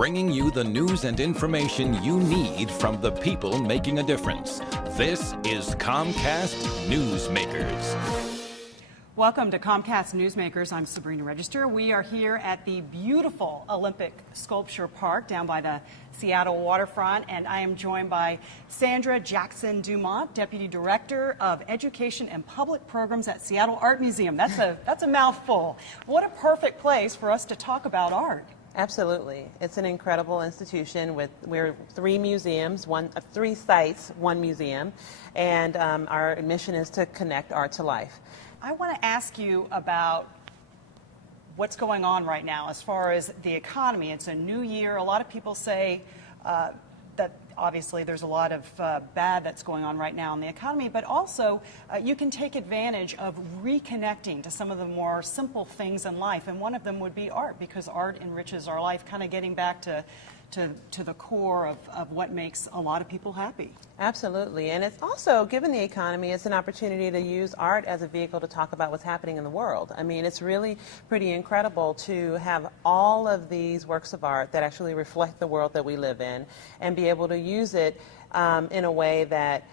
bringing you the news and information you need from the people making a difference. This is Comcast Newsmakers. Welcome to Comcast Newsmakers. I'm Sabrina Register. We are here at the beautiful Olympic Sculpture Park down by the Seattle waterfront, and I am joined by SandraJacksonDumont, Deputy Director of Education and Public Programs at Seattle Art Museum. That's a mouthful. What a perfect place for us to talk about art. Absolutely. It's an incredible institution we're three museums, three sites, one museum, and our mission is to connect art to life. I want to ask you about what's going on right now as far as the economy. It's a new year. A lot of people say that obviously there's a lot of bad that's going on right now in the economy, but also you can take advantage of reconnecting to some of the more simple things in life, and one of them would be art, because art enriches our life, kind of getting back to the core of what makes a lot of people happy. Absolutely, and it's also, given the economy, it's an opportunity to use art as a vehicle to talk about what's happening in the world. I mean, it's really pretty incredible to have all of these works of art that actually reflect the world that we live in and be able to use it in a way that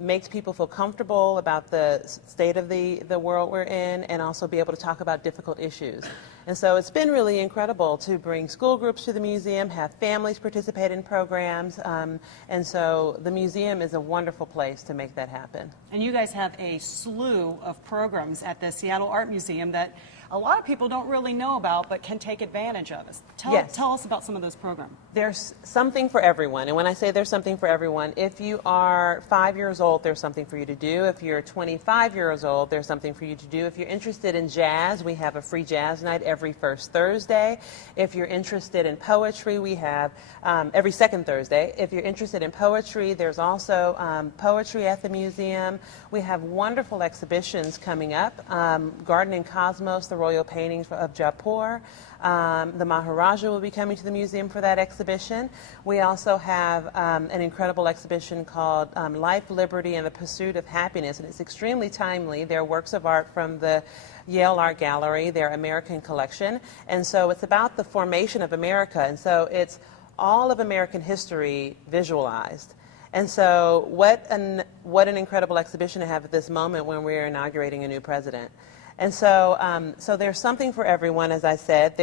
makes people feel comfortable about the state of the world we're in, and also be able to talk about difficult issues. And so it's been really incredible to bring school groups to the museum, have families participate in programs, and so the museum is a wonderful place to make that happen. And you guys have a slew of programs at the Seattle Art Museum that a lot of people don't really know about but can take advantage of. Tell us about some of those programs. There's something for everyone, and when I say there's something for everyone, if you are 5 years old, there's something for you to do. If you're 25 years old, there's something for you to do. If you're interested in jazz, we have a free jazz night every first Thursday. If you're interested in poetry, we have every second Thursday. If you're interested in poetry, there's also poetry at the museum. We have wonderful exhibitions coming up. Garden and Cosmos, the royal paintings of Jaipur. The Maharaja will be coming to the museum for that exhibition. We also have an incredible exhibition called Life, Liberty, and the Pursuit of Happiness, and it's extremely timely. They're works of art from the Yale Art Gallery, their American collection, and so it's about the formation of America, and so it's all of American history visualized. And so what an incredible exhibition to have at this moment when we're inaugurating a new president. And so, so there's something for everyone, as I said.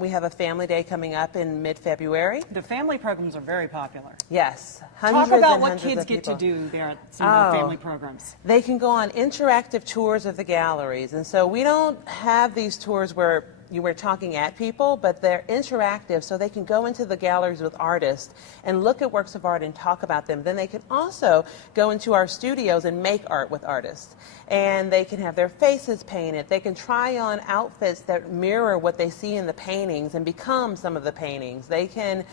We have a family day coming up in mid-February. The family programs are very popular. Yes. Talk about what kids get to do there at some of the family programs. They can go on interactive tours of the galleries. And so we don't have these tours where you were talking at people, but they're interactive, so they can go into the galleries with artists and look at works of art and talk about them. Then they can also go into our studios and make art with artists. And they can have their faces painted. They can try on outfits that mirror what they see in the paintings and become some of the paintings. They can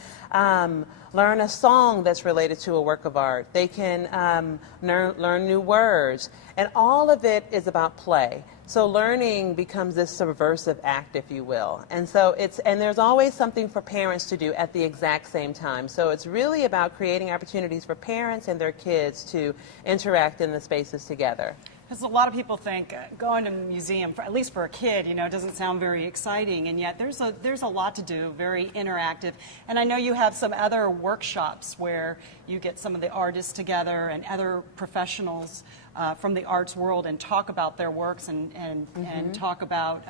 learn a song that's related to a work of art. They can learn new words. And all of it is about play. So learning becomes this subversive act, if you will. And so and there's always something for parents to do at the exact same time. So it's really about creating opportunities for parents and their kids to interact in the spaces together. Because a lot of people think going to a museum, at least for a kid, doesn't sound very exciting, and yet there's a lot to do, very interactive. And I know you have some other workshops where you get some of the artists together and other professionals from the arts world and talk about their works and talk about,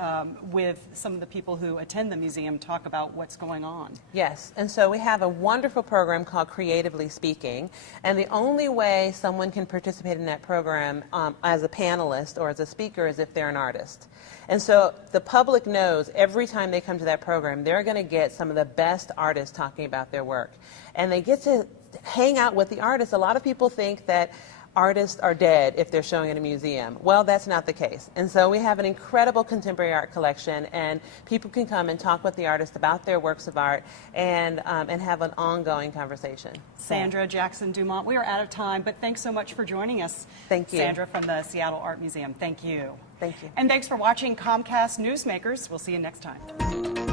with some of the people who attend the museum, talk about what's going on. Yes, and so we have a wonderful program called Creatively Speaking, and the only way someone can participate in that program as a panelist or as a speaker is if they're an artist. And so the public knows every time they come to that program, they're going to get some of the best artists talking about their work. And they get to hang out with the artists. A lot of people think that artists are dead if they're showing at a museum. Well, that's not the case. And so we have an incredible contemporary art collection, and people can come and talk with the artists about their works of art and have an ongoing conversation. SandraJacksonDumont, we are out of time, but thanks so much for joining us. Thank you. Sandra from the Seattle Art Museum. Thank you. Thank you. And thanks for watching Comcast Newsmakers. We'll see you next time.